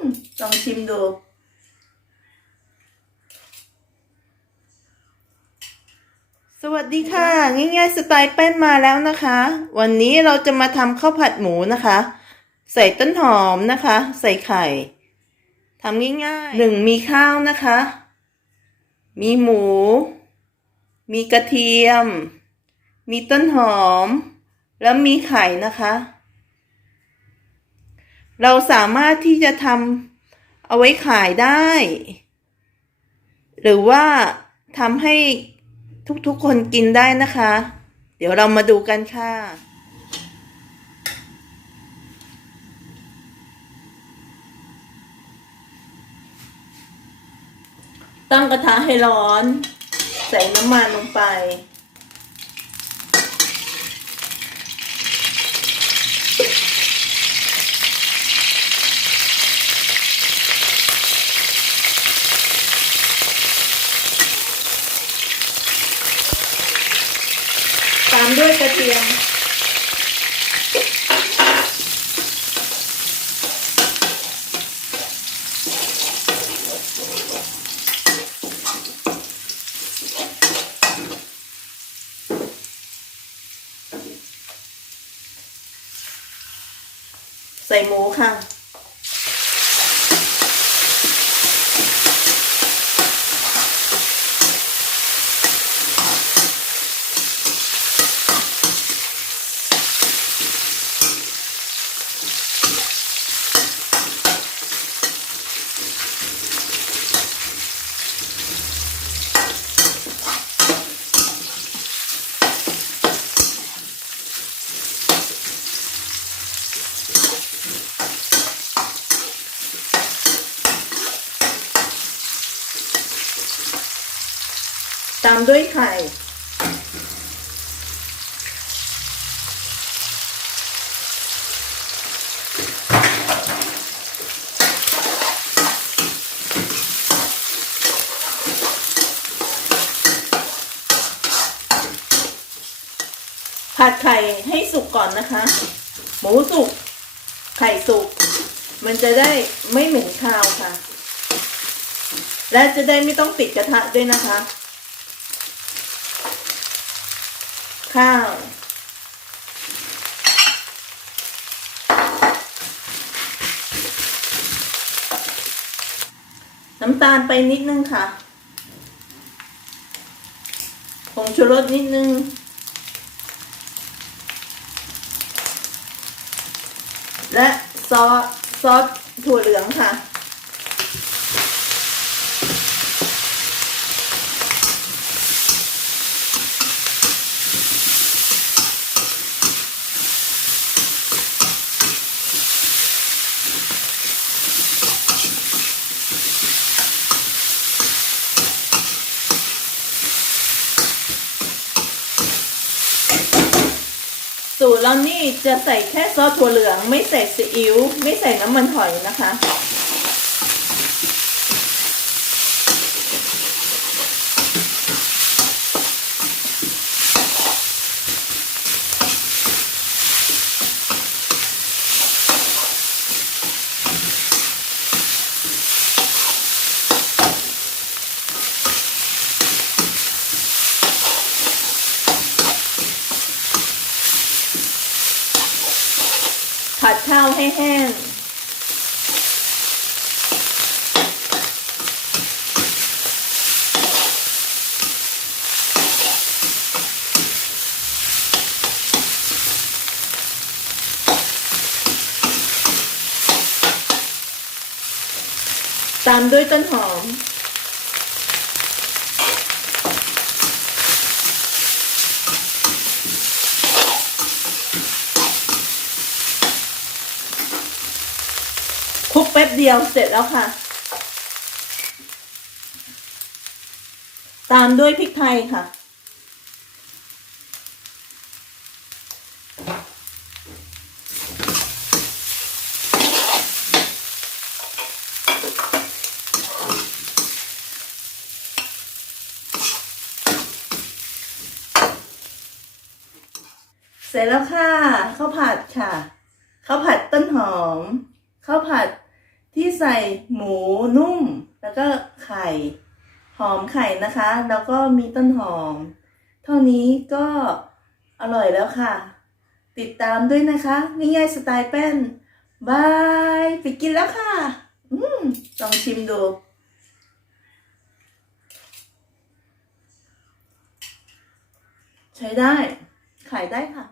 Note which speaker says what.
Speaker 1: มลองชิมดู สวัสดีค่ะ ง่ายๆสไตล์แป้นมาแล้วนะคะ วันนี้เราจะมาทำข้าวผัดหมูนะคะ ใส่ต้นหอมนะคะ ใส่ไข่ทำง่ายๆหนึ่งมีข้าวนะคะ มีหมู มีกระเทียม มีต้นหอม แล้วมีไข่นะคะ เราสามารถที่จะทำเอาไว้ขายได้ หรือว่าทำให้ทุกๆคนกินได้นะคะ เดี๋ยวเรามาดูกันค่ะตั้งกระทะให้ร้อน ใส่น้ำมันลงไป ตามด้วยกระ เทียมใส่หมูค่ะ ตามด้วยไข่ ผัดไข่ให้สุกก่อนนะคะ หมูสุก ไข่สุก มันจะได้ไม่เหม็นคาวค่ะ และจะได้ไม่ต้องปิดกระทะด้วยนะคะ ข้าว น้ำตาลไปนิดนึงค่ะผงชูรสนิดนึงและซอสซอสถั่วเหลืองค่ะ สูตรเรานี่จะใส่แค่ซอสถั่วเหลือง ไม่ใส่ซีอิ๊วไม่ใส่น้ำมันหอยนะคะ ข้าวให้แห้ง ตามด้วยต้นหอม คลุกแป๊บเดียวเสร็จแล้วค่ะ ตามด้วยพริกไทยค่ะ เสร็จแล้วค่ะข้าวผัดค่ะข้าวผัดต้นหอมข้าวผัด ที่ใส่หมูนุ่ม แล้วก็ไข่ หอมไข่นะคะ แล้วก็มีต้นหอม เท่านี้ก็อร่อยแล้วค่ะ ติดตามด้วยนะคะง่ายๆสไตล์แป้นบายไปกินแล้วค่ะ อืมลองชิมดูใช้ได้ ขายได้ค่ะ